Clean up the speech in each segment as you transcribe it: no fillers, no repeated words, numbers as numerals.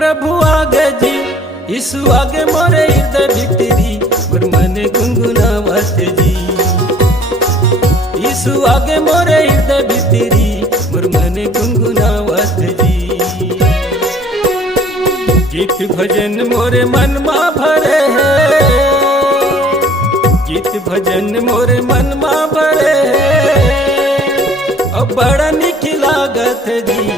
प्रभु आगे जी, यीशु आगे मोरे हृदय भीतरी मोर मन गुनगुनावत जी। यीशु आगे मोरे हृदय भीतरी मोर मन गुनगुनावत जी। गीत भजन मोरे मन मा भरे है, गीत भजन मोरे मन मा भरे है, अब बड़ा निक लागत जी।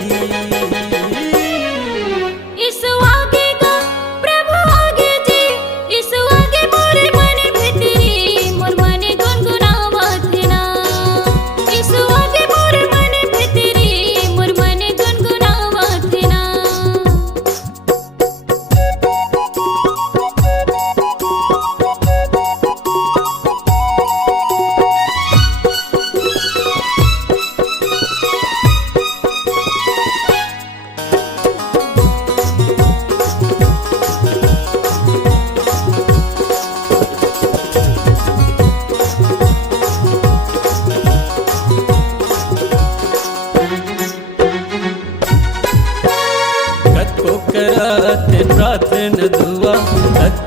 करते प्रार्थना दुआ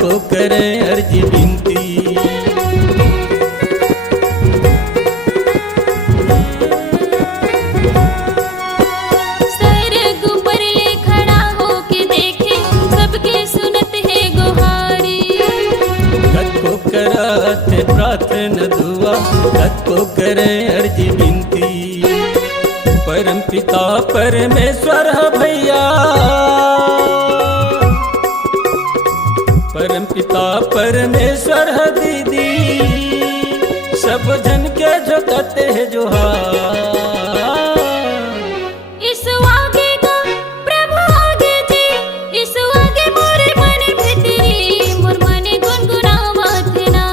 को करे अर्जी विनती। सरग ऊपर ले खड़ा होके देखे सबके सुनत है गुहारी। को करते प्रार्थना दुआ को करे अर्जी विनती। परम पिता परमेश्वर है भैया, परम पिता परमेश्वर है दीदी, सब जन के जो कहते हैं जोहार। यीशु आगे का प्रभु आगे जी, यीशु आगे मोरे मन भीतरी मोर मन गुनगुनावत ना।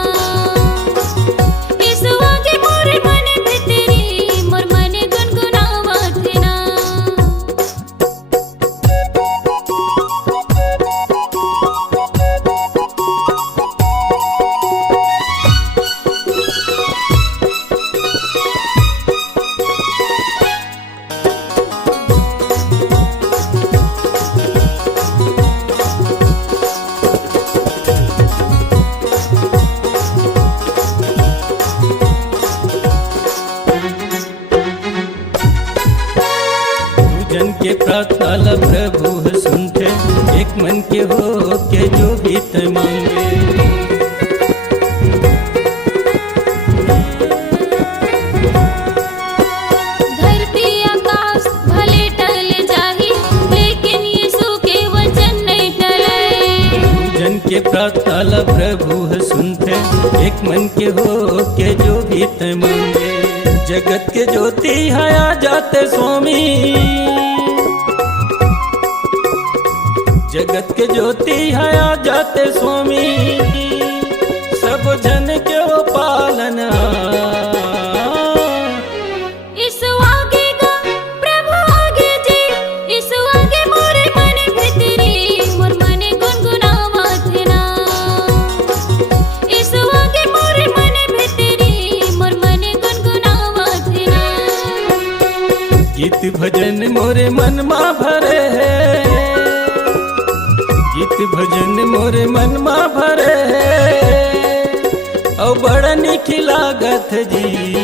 यीशु आगे मोरे मन भीतरी मोर मन गुनगुनावत ना। जन के प्रार्थना प्रभु सुनते, एक मन के हो के जो भी ते मांगे। धरती आकाश भले टल जाही, लेकिन यीशु के वचन नहीं टले। जन के प्रार्थना प्रभु सुनते, एक मन के हो के जो भी ते मांगे। जगत के ज्योति है आ जाते स्वामी, जगत के ज्योति है आ जाते स्वामी, सब जन के वो पालन। यीशु आगे का प्रभु आगे जी, यीशु आगे मोरे मन भीतरी मोर मन गुनगुनावत ना। यीशु आगे मोरे मन भीतरी मोर मन गुनगुनावत ना। गीत भजन मोरे मन मा भरे है, गीत भजन मोरे मन मा भरे है, और बड़ा निक लागत जी।